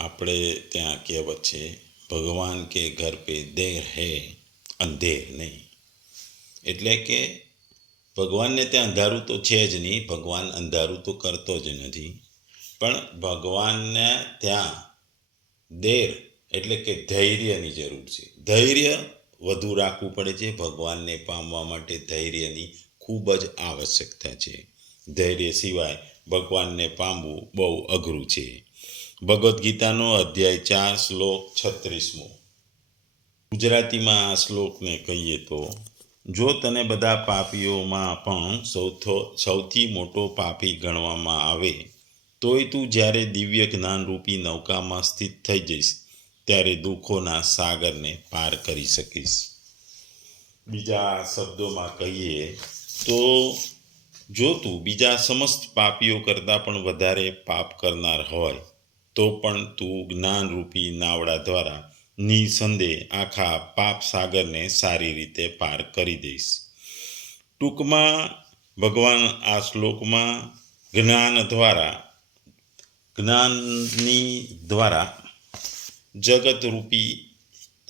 આપણે ત્યાં કહેવત છે, ભગવાન કે ઘર પે દેર હૈ અંધેર નહીં. એટલે કે ભગવાનને ત્યાં અંધારું તો છે જ નહીં, ભગવાન અંધારું તો કરતો જ નથી, પણ ભગવાનને ત્યાં દેર એટલે કે ધૈર્યની જરૂર છે. ધૈર્ય વધુ રાખવું પડે છે. ભગવાનને પામવા માટે ધૈર્યની ખૂબ જ આવશ્યકતા છે. ધૈર્ય સિવાય ભગવાનને પામવું બહુ અઘરું છે. ભગવદ્ ગીતાનો અધ્યાય 4 શ્લોક 36. ગુજરાતીમાં આ શ્લોકને કહીએ તો, જો તને બધા પાપીઓમાં પણ સૌથી મોટો પાપી ગણવામાં આવે, તોય તું જ્યારે દિવ્ય જ્ઞાનરૂપી નૌકામાં સ્થિત થઈ જઈશ, ત્યારે દુઃખોના સાગરને પાર કરી શકીશ. બીજા શબ્દોમાં કહીએ તો, જો તું બીજા સમસ્ત પાપીઓ કરતાં પણ વધારે પાપ કરનાર હોય, તો પણ તું જ્ઞાનરૂપી નાવડા દ્વારા નિસંદેહ આખા પાપ સાગરને સારી રીતે પાર કરી દઈશ. ટૂંકમાં ભગવાન આ શ્લોકમાં જ્ઞાનની દ્વારા જગતરૂપી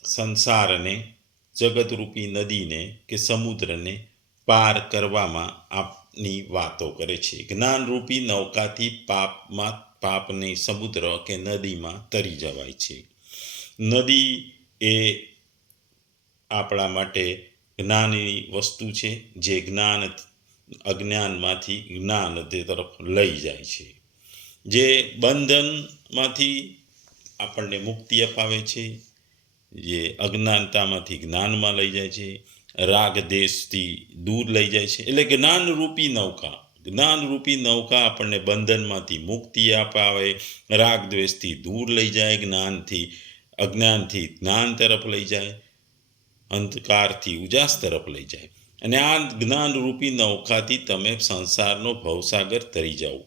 સંસારને, જગતરૂપી નદીને કે સમુદ્રને પાર કરવામાં આપની વાતો કરે છે. જ્ઞાનરૂપી નૌકાથી પાપની સમુદ્ર કે નદીમાં તરી જવાય છે. નદી એ આપણા માટે જ્ઞાનની વસ્તુ છે, જે અજ્ઞાનમાંથી જ્ઞાન તરફ લઈ જાય છે, જે બંધનમાંથી આપણને મુક્તિ અપાવે છે, જે અજ્ઞાનતામાંથી જ્ઞાનમાં લઈ જાય છે, રાગ દેશથી દૂર લઈ જાય છે. એટલે જ્ઞાનરૂપી નૌકા આપણને બંધનમાંથી મુક્તિ અપાવે, રાગ દ્વેષથી દૂર લઈ જાય, અજ્ઞાનથી જ્ઞાન તરફ લઈ જાય, અંધકારથી ઉજાસ તરફ લઈ જાય. અને આ જ્ઞાનરૂપી નૌકાથી તમે સંસારનો ભવસાગર તરી જાઓ.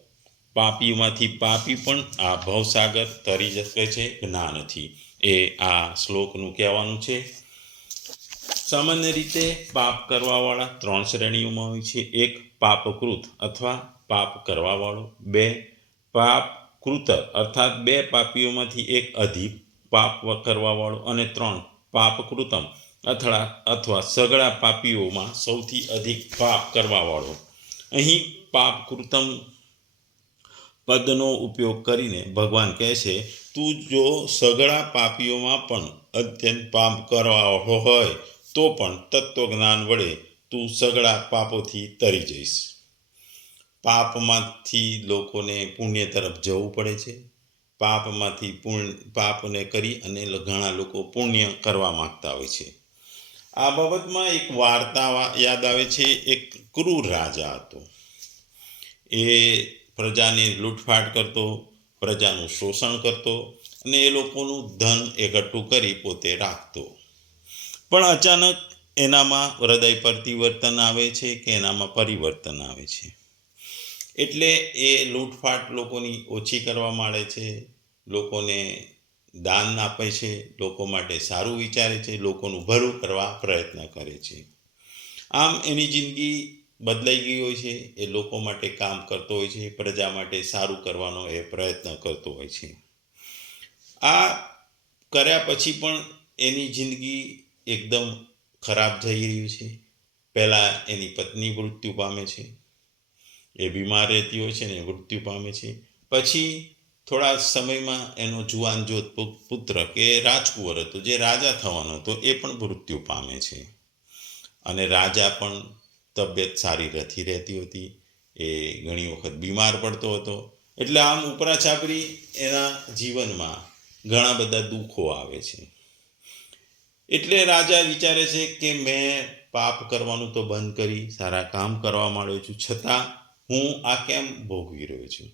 પાપીમાંથી પાપી પણ આ ભવસાગર તરી શકે છે જ્ઞાનથી. એ આ શ્લોકનું કહેવાનું છે. સામાન્ય રીતે પાપ કરવાવાળા 3 શ્રેણીઓમાં હોય છે. 1 પાપકૃત અથવા પાપ કરવાવાળો, 2 પાપકૃતર અર્થાત 2 પાપીઓમાંથી એક અધિક પાપ કરવાવાળો, અને 3 પાપકૃતમ અથવા સઘળા પાપીઓમાં સૌથી અધિક પાપ કરવાવાળો. અહીં પાપકૃતમ પદનો ઉપયોગ કરીને ભગવાન કહે છે, તું જો સઘળા પાપીઓમાં પણ અત્યંત પાપ કરવાવાળો હોય, તો પણ તત્વજ્ઞાન વડે તું સઘળા પાપોથી તરી જઈશ. પાપમાંથી લોકોને પુણ્ય તરફ જવું પડે છે. પાપને કરી અને ઘણા લોકો પુણ્ય કરવા માંગતા હોય છે. આ બાબતમાં એક વાર્તા યાદ આવે છે. એક ક્રૂર રાજા હતો. એ પ્રજાની લૂંટફાટ કરતો, પ્રજાનું શોષણ કરતો અને એ લોકોનું ધન એકઠું કરી પોતે રાખતો. પણ અચાનક એનામાં હૃદય પરિવર્તન આવે છે કે એનામાં પરિવર્તન આવે છે. એટલે એ લૂંટફાટ લોકોની ઓછી કરવા માંડે છે, લોકોને દાન આપે છે, લોકો માટે સારું વિચારે છે, લોકોનું ભલું કરવા પ્રયત્ન કરે છે. આમ એની જિંદગી બદલાઈ ગઈ હોય છે. એ લોકો માટે કામ કરતો હોય છે, પ્રજા માટે સારું કરવાનો એ પ્રયત્ન કરતો હોય છે. આ કર્યા પછી પણ એની જિંદગી એકદમ ખરાબ થઈ રહી છે. પહેલાં એની પત્ની મૃત્યુ પામે છે, એ બીમાર રહેતી હોય છે ને મૃત્યુ પામે છે. પછી થોડા સમયમાં એનો જુવાન જોત પુત્ર કે રાજકુંવર હતો, જે રાજા થવાનો હતો, એ પણ મૃત્યુ પામે છે. અને રાજા પણ તબિયત સારી નથી રહેતી હતી, એ ઘણી વખત બીમાર પડતો હતો. એટલે આમ ઉપરાછાપરી એના જીવનમાં ઘણા બધા દુઃખો આવે છે. એટલે રાજા વિચારે છે કે મેં પાપ કરવાનું તો બંધ કરી સારા કામ કરવા માંડ્યો છું, છતાં હું આ કેમ ભોગવી રહ્યો છું.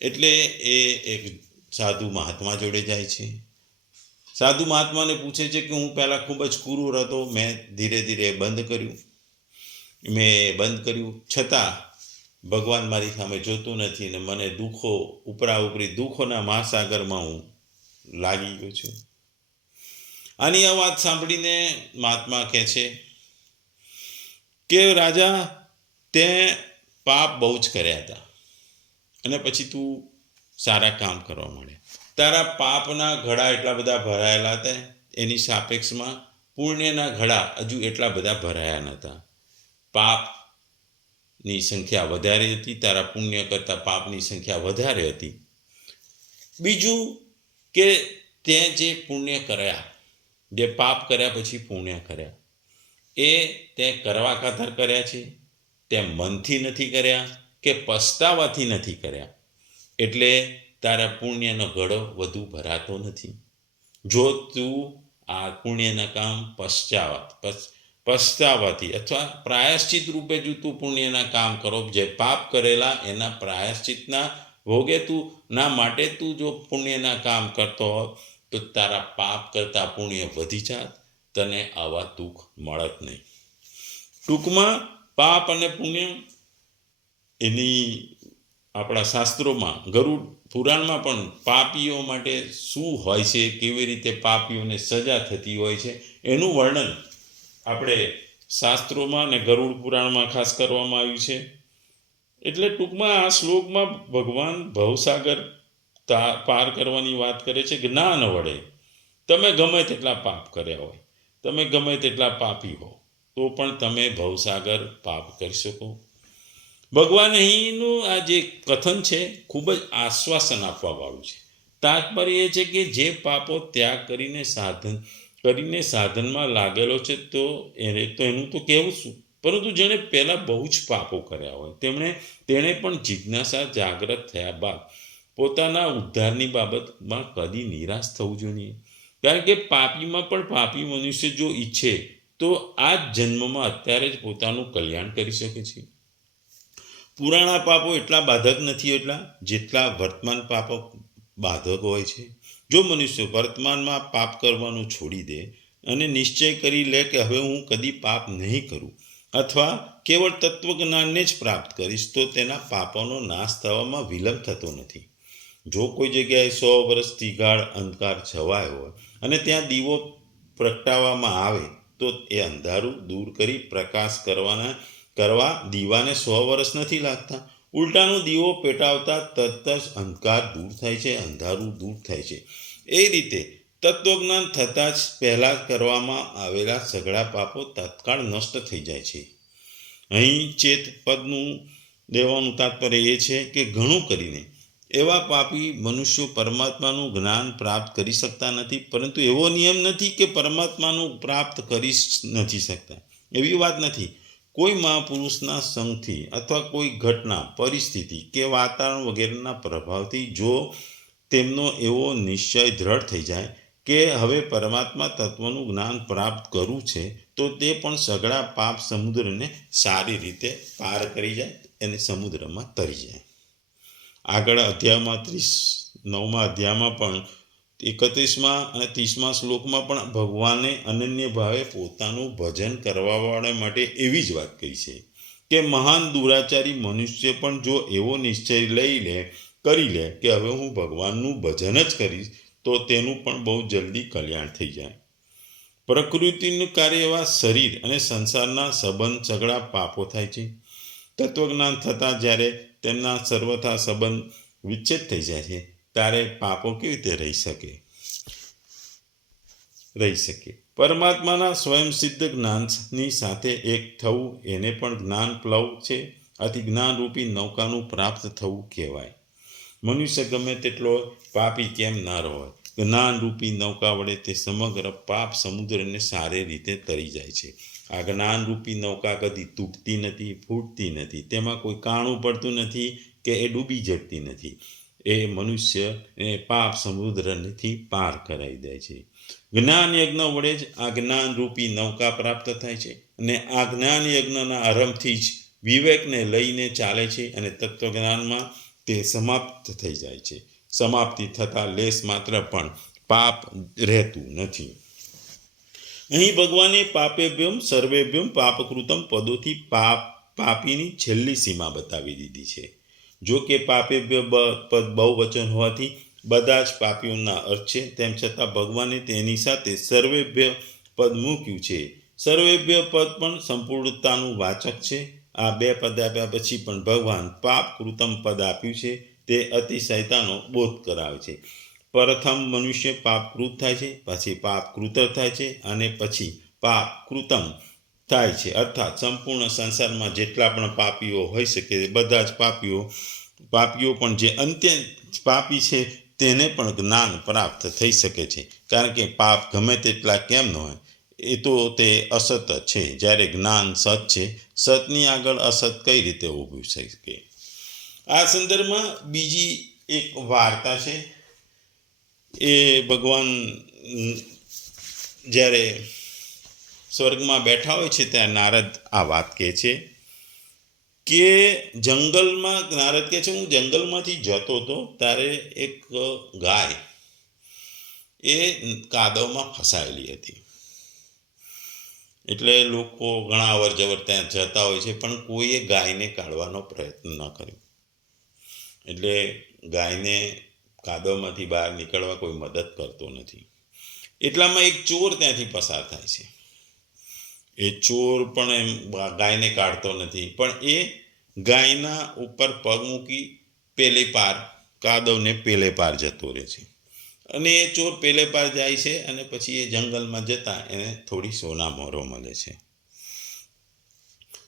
એટલે એ એક સાધુ મહાત્મા જોડે જાય છે. સાધુ મહાત્માને પૂછે છે કે હું પહેલાં ખૂબ જ ક્રૂર હતો, મેં ધીરે ધીરે બંધ કર્યું, છતાં ભગવાન મારી સામે જોતું નથી ને મને ઉપરી દુઃખોના મહાસાગરમાં હું લાગી ગયો છું. આની આ વાત સાંભળીને મહાત્મા કહે છે કે રાજા, તે પાપ બહુ જ કર્યા હતા અને પછી તું સારા કામ કરવા માંડ્યા. તારા પાપના ઘડા એટલા બધા ભરાયેલા હતા, એની સાપેક્ષમાં પુણ્યના ઘડા હજુ એટલા બધા ભરાયા નહોતા. પાપની સંખ્યા વધારે હતી, તારા પુણ્ય કરતાં પાપની સંખ્યા વધારે હતી. બીજું કે તે જે પુણ્ય કર્યા, જે પાપ કર્યા પછી પુણ્ય કર્યા, એ તે કરવા ખાતર કર્યા છે, તે મનથી નથી કર્યા કે પસ્તાવાથી નથી કર્યા, એટલે તારા પુણ્યનો ઘડો વધુ ભરાતો નથી. જો તું આ પુણ્યના કામ પસ્તાવાથી અથવા પ્રાયશ્ચિત રૂપે જો તું પુણ્યના કામ કરો, જે પાપ કરેલા એના પ્રાયશ્ચિતના ભોગે તું ના માટે તું જો પુણ્યના કામ કરતો હોય તો તારા પાપ કરતાં પુણ્ય વધી જાત, તને આવા દુઃખ મળત નહીં. ટૂંકમાં પાપ અને પુણ્ય એની આપણા શાસ્ત્રોમાં, ગરુડ પુરાણમાં પણ પાપીઓ માટે શું હોય છે, કેવી રીતે પાપીઓને સજા થતી હોય છે, એનું વર્ણન આપણે શાસ્ત્રોમાં અને ગરુડ પુરાણમાં ખાસ કરવામાં આવ્યું છે. એટલે ટૂંકમાં આ શ્લોકમાં ભગવાન ભવસાગર પાર કરવાની વાત કરે છે. જ્ઞાન વડે તમે ગમે તેટલા પાપ કર્યા હોય, તમે ગમે તેટલા પાપી હો, તો પણ તમે ભવસાગર પાપ કરી શકો. ભગવાન અહીંનું આ જે કથન છે ખૂબ જ આશ્વાસન આપવાવાળું છે. તાત્પર્ય એ છે કે જે પાપો ત્યાગ કરીને સાધનમાં લાગેલો છે તો એનું તો કહેવું શું, પરંતુ જેણે પહેલાં બહુ જ પાપો કર્યા હોય તેણે પણ જિજ્ઞાસા જાગૃત થયા બાદ પોતાના ઉદ્ધારની બાબતમાં કદી નિરાશ થવું જોઈએ. કારણ કે પાપીમાં પણ પાપી મનુષ્ય જો ઈચ્છે તો આ જ જન્મમાં અત્યારે જ પોતાનું કલ્યાણ કરી શકે છે. પુરાણા પાપો એટલા બાધક નથી જેટલા વર્તમાન પાપો બાધક હોય છે. જો મનુષ્ય વર્તમાનમાં પાપ કરવાનું છોડી દે અને નિશ્ચય કરી લે કે હવે હું કદી પાપ નહીં કરું અથવા કેવળ તત્વજ્ઞાનને જ પ્રાપ્ત કરીશ, તો તેના પાપોનો નાશ થવામાં વિલંબ થતો નથી. જો કોઈ જગ્યાએ 100 વર્ષથી ગાઢ અંધકાર છવાયો હોય અને ત્યાં દીવો પ્રગટાવવામાં આવે તો એ અંધારું દૂર કરી પ્રકાશ કરવા દીવાને 100 વર્ષ નથી લાગતા. ઉલટાનું દીવો પેટાવતા તરત જ અંધકાર દૂર થાય છે, અંધારું દૂર થાય છે. એ રીતે તત્વજ્ઞાન થતાં જ પહેલાં કરવામાં આવેલા સઘળા પાપો તત્કાળ નષ્ટ થઈ જાય છે. અહીં ચેત પદનું દેવાનું તાત્પર્ય એ છે કે ઘણું કરીને એવા પાપી મનુષ્યો પરમાત્માનું જ્ઞાન પ્રાપ્ત કરી શકતા નથી, પરંતુ એવો નિયમ નથી કે પરમાત્માનું પ્રાપ્ત કરી નથી શકતા. એવી વાત નથી. કોઈ મહાપુરુષના સંગથી અથવા કોઈ ઘટના, પરિસ્થિતિ કે વાતાવરણ વગેરેના પ્રભાવથી જો તેમનો એવો નિશ્ચય દ્રઢ થઈ જાય કે હવે પરમાત્મા તત્વનું જ્ઞાન પ્રાપ્ત કરવું છે, તો તે પણ સઘળા પાપ સમુદ્રને સારી રીતે પાર કરી જાય અને સમુદ્રમાં તરી જાય. આગળ અધ્યાયમાં 39મા અધ્યાયમાં પણ 31મા અને 30મા શ્લોકમાં પણ ભગવાને અનન્ય ભાવે પોતાનું ભજન કરવાવાળા માટે એવી જ વાત કહી છે કે મહાન દુરાચારી મનુષ્ય પણ જો એવો નિશ્ચય કરી લે કે હવે હું ભગવાનનું ભજન જ કરીશ, તો તેનું પણ બહુ જલ્દી કલ્યાણ થઈ જાય. પ્રકૃતિનું કાર્ય એવા શરીર અને સંસારના સંબંધ સઘળા પાપો થાય છે. તત્વજ્ઞાન થતાં જ્યારે તેમના સર્વથા સંબંધ વિચ્છેદ થઈ જાય છે ત્યારે પાપો કેવી રીતે રહી શકે. પરમાત્માના સ્વયંસિદ્ધ જ્ઞાનની સાથે એક થવું એને પણ જ્ઞાન પ્લવ છે. આથી જ્ઞાનરૂપી નૌકાનું પ્રાપ્ત થવું કહેવાય. મનુષ્ય ગમે તેટલો પાપી કેમ ના હોય, જ્ઞાનરૂપી નૌકા વડે તે સમગ્ર પાપ સમુદ્રને સારી રીતે તરી જાય છે. આ જ્ઞાનરૂપી નૌકા કદી તૂટતી નથી, ફૂટતી નથી, તેમાં કોઈ કાણું પડતું નથી કે એ ડૂબી જતી નથી. એ મનુષ્યને પાપ સમુદ્રથી પાર કરાવી દે છે. જ્ઞાન યજ્ઞ વડે જ આ જ્ઞાનરૂપી નૌકા પ્રાપ્ત થાય છે અને આ જ્ઞાન યજ્ઞના આરંભથી જ વિવેકને લઈને ચાલે છે અને તત્વજ્ઞાનમાં તે સમાપ્ત થઈ જાય છે. સમાપ્તિ થતાં લેશ માત્ર પણ પાપ રહેતું નથી. અહીં ભગવાને પાપેભ્યમ સર્વેભ્યમ પાપકૃતમ પદોથી પાપીની છેલ્લી સીમા બતાવી દીધી છે. જો કે પાપેભ્ય પદ બહુવચન હોવાથી બધા જ પાપીઓના અર્થ છે, તેમ છતાં ભગવાને તેની સાથે સર્વેભ્ય પદ મૂક્યું છે. સર્વેભ્ય પદ પણ સંપૂર્ણતાનું વાચક છે. આ બે પદ આપ્યા પછી પણ ભગવાન પાપ કૃતમ પદ આપ્યું છે. તે અતિશયતાનો બોધ કરાવે છે. પ્રથમ મનુષ્ય પાપકૃત થાય છે, પછી પાપ કૃતર થાય છે અને પછી પાપ કૃતમ થાય છે. અર્થાત સંપૂર્ણ સંસારમાં જેટલા પણ પાપીઓ હોઈ શકે બધા જ પાપીઓ પણ જે અત્યંત પાપી છે તેને પણ જ્ઞાન પ્રાપ્ત થઈ શકે છે. કારણ કે પાપ ગમે તેટલા કેમ ન હોય, એ તો તે અસત છે, જ્યારે જ્ઞાન સત છે. સતની આગળ અસત કઈ રીતે ઊભું થઈ શકે? આ સંદર્ભમાં બીજી એક વાર્તા છે. એ ભગવાન જ્યારે સ્વર્ગમાં બેઠા હોય છે ત્યાં નારદ આ વાત કહે છે કે જંગલમાં, નારદ કહે છે, હું જંગલમાંથી જતો હતો ત્યારે એક ગાય એ કાદવમાં ફસાયેલી હતી. એટલે લોકો ઘણા અવર જવર ત્યાં જતા હોય છે, પણ કોઈએ ગાયને કાઢવાનો પ્રયત્ન ન કર્યો. એટલે ગાયને કાદવમાંથી બહાર નીકળવા કોઈ મદદ કરતો નથી. એટલામાં એક ચોર ત્યાંથી પસાર થાય છે. એ ચોર પણ એમ ગાયને કાઢતો નથી, પણ એ ગાયના ઉપર પગ મૂકી પેલે પાર, કાદવને પેલે પાર જતો રહે છે. અને એ ચોર પેલે પાર જાય છે અને પછી એ જંગલમાં જતા એને થોડી સોનામોરો મળે છે.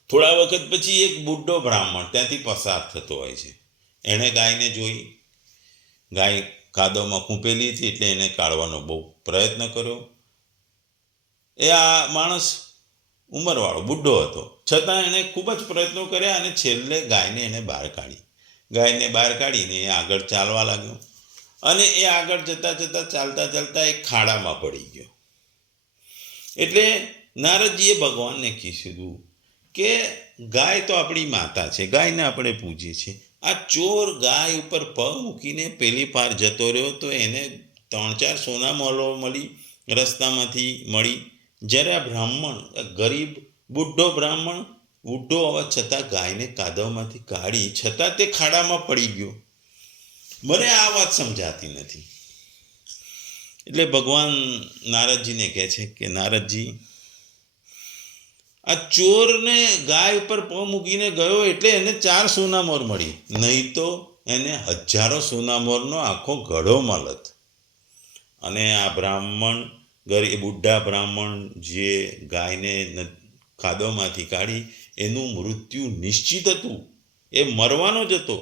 થોડા વખત પછી એક બુઢો બ્રાહ્મણ ત્યાંથી પસાર થતો હોય છે. એણે ગાયને જોઈ, ગાય કાદવમાં ખૂંપેલી હતી એટલે એને કાઢવાનો બહુ પ્રયત્ન કર્યો. એ આ માણસ ઉંમરવાળો બુઢો હતો, છતાં એણે ખૂબ જ પ્રયત્નો કર્યા અને છેલ્લે ગાયને એણે બહાર કાઢી. ગાયને બહાર કાઢીને એ આગળ ચાલવા લાગ્યો અને એ આગળ જતાં ચાલતા એક ખાડામાં પડી ગયો. એટલે નારદજીએ ભગવાનને કીધું કે ગાય તો આપણી માતા છે, ગાયને આપણે પૂજીએ છીએ. આ ચોર ગાય ઉપર પગ મૂકીને પેલી પાર જતો રહ્યો તો એને 3-4 સોના મોલો મળી, રસ્તામાંથી મળી. જ્યારે આ બ્રાહ્મણ, ગરીબ બુઢો બ્રાહ્મણ, બુઢો હોવા છતાં ગાયને કાદવમાંથી કાઢી, છતાં તે ખાડામાં પડી ગયો. મને આ વાત સમજાતી નથી. એટલે ભગવાન નારદજીને કહે છે કે નારદજી, આ ચોરને ગાય ઉપર પગ મૂકીને ગયો એટલે એને 4 સોનામોર મળી, નહીં તો એને હજારો સોનામોરનો આખો ઘડો મળત. અને આ બ્રાહ્મણ, બુઢા બ્રાહ્મણ જે ગાયને કાદવમાંથી કાઢી, એનું મૃત્યુ નિશ્ચિત હતું, એ મરવાનો જ હતો.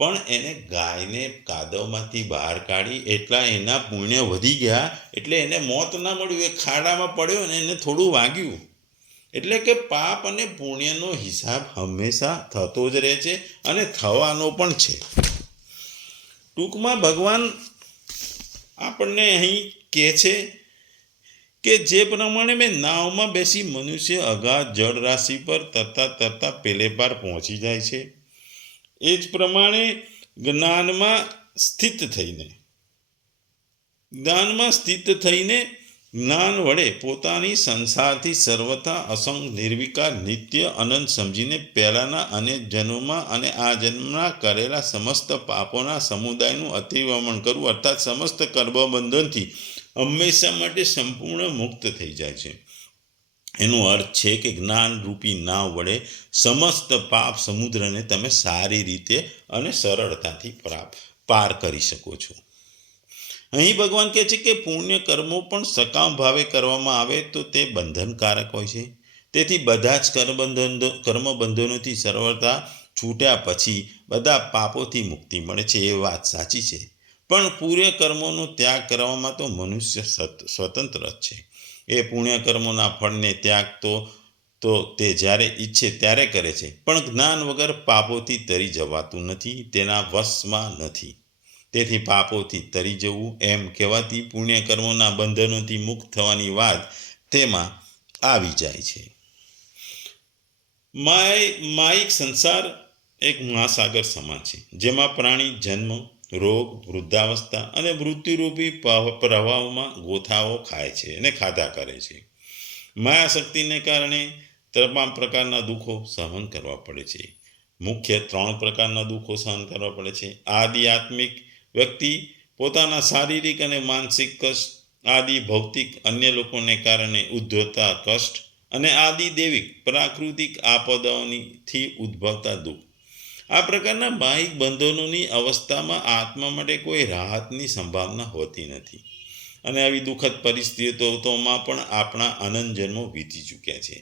પણ એને ગાયને કાદવમાંથી બહાર કાઢી એટલા એના પુણ્ય વધી ગયા, એટલે એને મોત ના મળ્યું. એ ખાડામાં પડ્યો અને એને થોડું વાગ્યું. એટલે કે પાપ અને પુણ્યનો હિસાબ હંમેશા થતો જ રહે છે અને થવાનો પણ છે. ટૂંકમાં ભગવાન આપણને અહીં કહે છે કે જે પ્રમાણે મેં નાવમાં બેસી મનુષ્ય અગાધ જળ રાશિ પર તરતા પેલે પાર પહોંચી જાય છે, એ જ પ્રમાણે જ્ઞાનમાં સ્થિત થઈને જ્ઞાન વડે પોતાની સંસારથી સર્વથા અસંગ, નિર્વિકાર, નિત્ય, અનંત સમજીને પહેલાંના અનેક જન્મમાં અને આ જન્મના કરેલા સમસ્ત પાપોના સમુદાયનું અતિક્રમણ કરવું, અર્થાત સમસ્ત કર્મબંધનથી હંમેશા માટે સંપૂર્ણ મુક્ત થઈ જાય છે. એનો અર્થ છે કે જ્ઞાન રૂપી નાવ વડે સમસ્ત પાપ સમુદ્રને તમે સારી રીતે અને સરળતાથી પાર કરી શકો છો. અહીં ભગવાન કહે છે કે પુણ્ય કર્મો પણ સકામ ભાવે કરવામાં આવે તો તે બંધનકારક હોય છે. તેથી બધા જ કર્મબંધનોથી સરળતા છૂટ્યા પછી બધા પાપોથી મુક્તિ મળે છે, એ વાત સાચી છે. પણ પુણ્ય કર્મોનો ત્યાગ કરવામાં તો મનુષ્ય સ્વતંત્ર જ છે. એ પુણ્ય કર્મોના ફળને ત્યાગ તો તે જ્યારે ઈચ્છે ત્યારે કરે છે. પણ જ્ઞાન વગર પાપોથી તરી જવાતું નથી, તેના વશમાં નથી. તેથી પાપોથી તરી જવું એમ કહેવાથી પુણ્ય કર્મોના બંધનોથી મુક્ત થવાની વાત તેમાં આવી જાય છે. માયિક સંસાર એક મહાસાગર સમાન છે, જેમાં પ્રાણી જન્મ, રોગ, વૃદ્ધાવસ્થા અને મૃત્યુરૂપી પ્રવાહમાં ગોથાઓ ખાય છે અને ખાધા કરે છે. માયા શક્તિને કારણે તમામ પ્રકારના દુઃખો સહન કરવા પડે છે. મુખ્ય 3 પ્રકારના દુઃખો સહન કરવા પડે છે. આધ્યાત્મિક વ્યક્તિ પોતાના શારીરિક અને માનસિક કષ્ટ, આદિ ભૌતિક અન્ય લોકોને કારણે ઉદ્ભવતા કષ્ટ અને આદિ દૈવિક પ્રાકૃતિક આપદાઓથી ઉદ્ભવતા દુઃખ. આ પ્રકારના બાહ્યિક બંધનોની અવસ્થામાં આત્મા માટે કોઈ રાહતની સંભાવના હોતી નથી, અને આવી દુઃખદ પરિસ્થિતિઓમાં પણ આપણા અનંત જન્મો વીતી ચૂક્યા છે.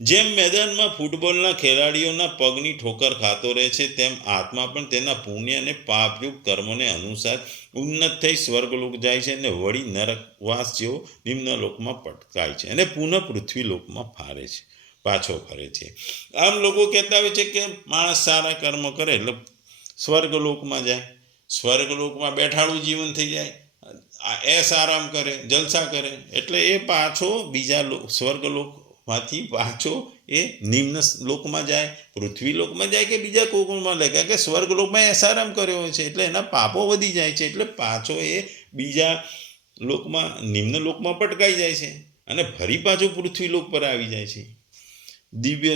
જેમ મેદાનમાં ફૂટબોલના ખેલાડીઓના પગની ઠોકર ખાતો રહે છે, તેમ આત્મા પણ તેના પુણ્ય અને પાપયુક્ત કર્મોને અનુસાર ઉન્નત થઈ સ્વર્ગલોક જાય છે અને વળી નરકવાસ જેવો નિમ્નલોકમાં પટકાય છે અને પુનઃ પૃથ્વીલોકમાં પાછો ફરે છે. આમ લોકો કહેતા હોય છે કે માણસ સારા કર્મ કરે એટલે સ્વર્ગલોકમાં જાય, સ્વર્ગલોકમાં બેઠાડું જીવન થઈ જાય, એસ આરામ કરે, જલસા કરે, એટલે એ પાછો બીજા સ્વર્ગલોકમાંથી પાછો એ નિમ્ન લોકમાં જાય, પૃથ્વીલોકમાં જાય કે બીજા કોકમાં લે, કારણ કે સ્વર્ગલોકમાં એસ આરામ કર્યો હોય છે એટલે એના પાપો વધી જાય છે, એટલે પાછો એ બીજા લોકમાં નિમ્ન લોકમાં પટકાઈ જાય છે અને ફરી પાછો પૃથ્વીલોક પર આવી જાય છે. દિવ્ય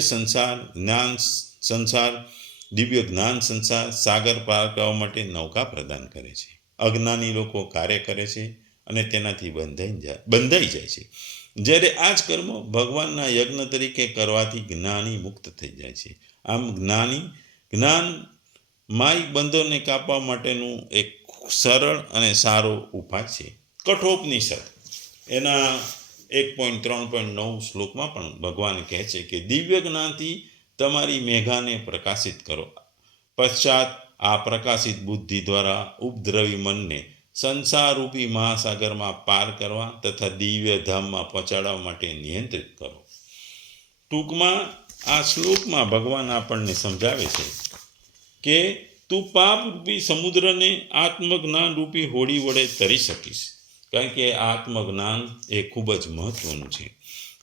જ્ઞાન સંસાર સાગર પાર કરવા માટે નૌકા પ્રદાન કરે છે. અજ્ઞાની લોકો કાર્ય કરે છે અને તેનાથી બંધાઈ જાય છે, જ્યારે આ જ કર્મો ભગવાનના યજ્ઞ તરીકે કરવાથી જ્ઞાની મુક્ત થઈ જાય છે. આમ જ્ઞાન માયિક બંધનને કાપવા માટેનું એક સરળ અને સારો ઉપાય છે. કઠોપનિષદ એના 1.3.9 શ્લોકમાં પણ ભગવાન કહે છે કે દિવ્ય જ્ઞાનથી તમારી મેઘાને પ્રકાશિત કરો, પશ્ચાત આ પ્રકાશિત બુદ્ધિ દ્વારા ઉપદ્રવી મનને સંસારરૂપી મહાસાગરમાં પાર કરવા તથા દિવ્ય ધામમાં પહોંચાડવા માટે નિયંત્રિત કરો. ટૂંકમાં આ શ્લોકમાં ભગવાન આપણને સમજાવે છે કે તું પાપરૂપી સમુદ્રને આત્મજ્ઞાન રૂપી હોડી વડે તરી શકીશ, કારણ કે આત્મજ્ઞાન એ ખૂબ જ મહત્વનું છે.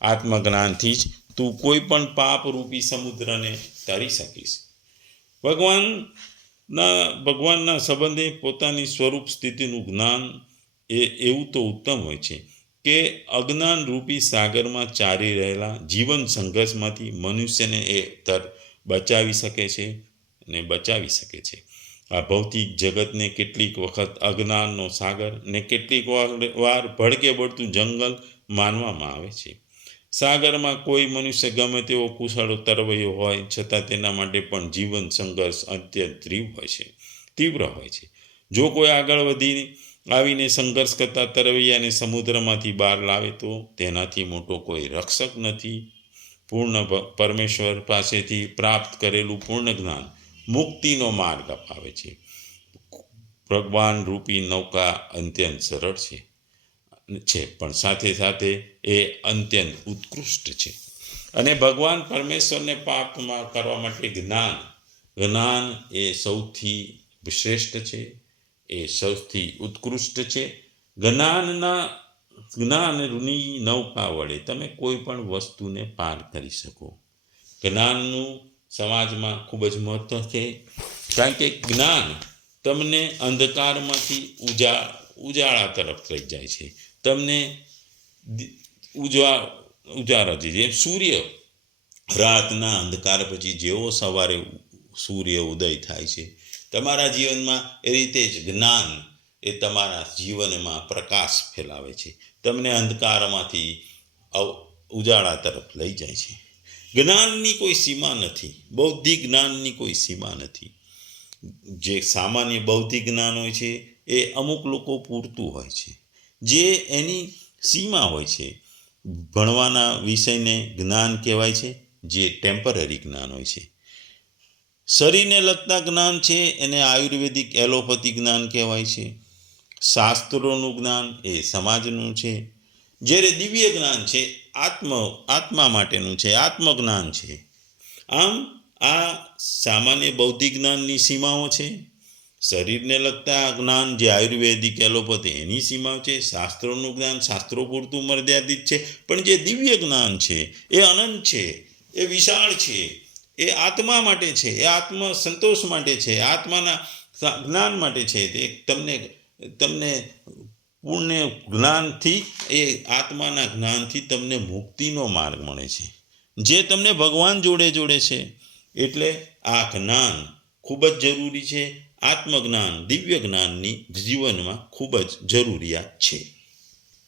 આત્મજ્ઞાનથી જ તું કોઈ પણ પાપરૂપી સમુદ્રને તરી શકીશ. ભગવાનના સંબંધે પોતાની સ્વરૂપ સ્થિતિનું જ્ઞાન એ એવું તો ઉત્તમ હોય છે કે અજ્ઞાન રૂપી સાગરમાં ચારી રહેલા જીવન સંઘર્ષમાંથી મનુષ્યને એ બચાવી શકે છે. આ ભૌતિક જગતને કેટલીક વખત અજ્ઞાનનો સાગર ને કેટલીક વાર ભડકે બળતું જંગલ માનવામાં આવે છે. સાગરમાં કોઈ મનુષ્ય ગમે તેવો કુશળ તરવૈયો હોય છતાં તેના માટે પણ જીવન સંઘર્ષ અત્યંત તીવ્ર હોય છે. જો કોઈ આગળ આવીને સંઘર્ષ કરતા તરવૈયાને સમુદ્રમાંથી બહાર લાવે તો તેનાથી મોટો કોઈ રક્ષક નથી. પૂર્ણ પરમેશ્વર પાસેથી પ્રાપ્ત કરેલું પૂર્ણ જ્ઞાન મુક્તિનો માર્ગ અપાવે છે. ભગવાન રૂપી નૌકા અત્યંત સરળ છે પણ સાથે સાથે એ અત્યંત ઉત્કૃષ્ટ છે. અને ભગવાન પરમેશ્વરને પ્રાપ્ત કરવા માટે જ્ઞાન એ સૌથી શ્રેષ્ઠ છે, એ સૌથી ઉત્કૃષ્ટ છે. જ્ઞાનની નૌકા વડે તમે કોઈ પણ વસ્તુને પાર કરી શકો. જ્ઞાનનું સમાજમાં ખૂબ જ મહત્વ છે, કારણ કે જ્ઞાન તમને અંધકારમાંથી ઉજાળા તરફ લઈ જાય છે. તમને ઉજાળાથી જેમ સૂર્ય રાતના અંધકાર પછી જેવો સવારે સૂર્ય ઉદય થાય છે, તમારા જીવનમાં એ રીતે જ જ્ઞાન એ તમારા જીવનમાં પ્રકાશ ફેલાવે છે, તમને અંધકારમાંથી ઉજાળા તરફ લઈ જાય છે. જ્ઞાનની કોઈ સીમા નથી, બૌદ્ધિક જ્ઞાનની કોઈ સીમા નથી. જે સામાન્ય બૌદ્ધિક જ્ઞાન હોય છે એ અમુક લોકો પૂરતું હોય છે. જે એની સીમા હોય છે, ભણવાના વિષયને જ્ઞાન કહેવાય છે, જે ટેમ્પરરી જ્ઞાન હોય છે. શરીરને લગતા જ્ઞાન છે એને આયુર્વેદિક એલોપેથી જ્ઞાન કહેવાય છે. શાસ્ત્રોનું જ્ઞાન એ સમાજનું છે. જ્યારે દિવ્ય જ્ઞાન છે આત્મા માટેનું છે, આત્મજ્ઞાન છે. આમ આ સામાન્ય બૌદ્ધિક જ્ઞાનની સીમાઓ છે. શરીરને લગતા જ્ઞાન જે આયુર્વેદિક એલોપેથી એની સીમાઓ છે. શાસ્ત્રોનું જ્ઞાન શાસ્ત્રો પૂરતું મર્યાદિત છે, પણ જે દિવ્ય જ્ઞાન છે એ અનંત છે, એ વિશાળ છે, એ આત્મા માટે છે, એ આત્મ સંતોષ માટે છે, આત્માના જ્ઞાન માટે છે. તે તમને પૂર્ણ જ્ઞાનથી, એ આત્માના જ્ઞાનથી તમને મુક્તિનો માર્ગ મળે છે, જે તમને ભગવાન જોડે છે. એટલે આ જ્ઞાન ખૂબ જ જરૂરી છે. આત્મજ્ઞાન દિવ્ય જ્ઞાનની જીવનમાં ખૂબ જ જરૂરિયાત છે.